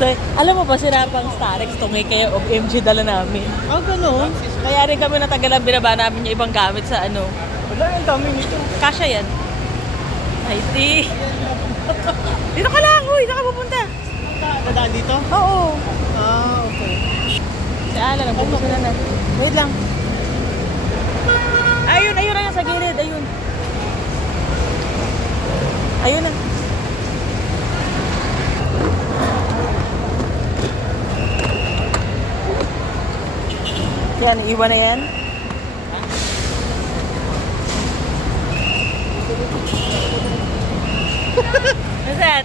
So, alam mo ba, sinapang Starex tungi kaya MG dala namin. Ah, gano'n? Kaya rin kami natagalan, binaba namin yung ibang gamit sa ano. Wala, ang dami nito. Kasha yan. Ay, di. Dito ka lang, huy, saan ka pupunta? Dadaan dito? Oo. Ah, okay. Si Ala, nagpupunta na na. Wait lang. Ayun, ayun sa gilid, ayun. Ayun na. Yan, iwan na yan. What's that?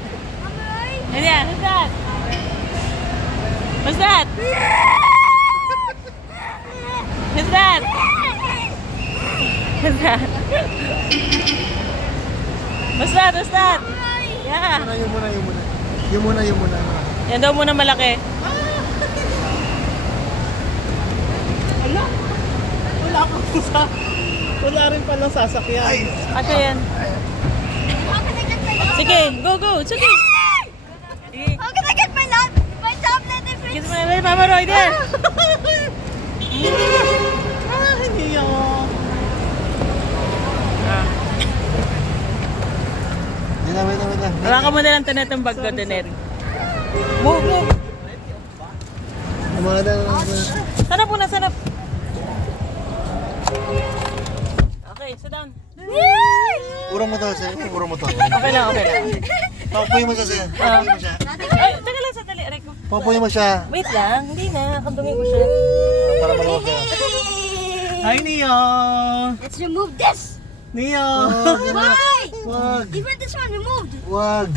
Yeah, what's that? What's that? What's that? What's that? What's that? What's that? Yeah. Yung muna. Yan daw muna malaki. Wala akong sa... Wala rin palang sasakyan. Asa yan? Sige, go. Sige. How can I get my tablet if Kiss it's... mo na, Mama Roy, there. Ah, hindi ako. Wait na. Hawakan mo na lang tanet ang bag ko, Tanet. Move. Sanap muna, sanap. Okay, sit down. Urong mo to, Okay lang. Papuy mo siya. Ay, taga lang sa tali. Aray ko. Papuy mo siya. Wait lang, hindi na. Kandungin ko siya. Para maluwag ka. Hi, Neo! Let's remove this! Neo! Why? Wag! Even this one removed. Wag!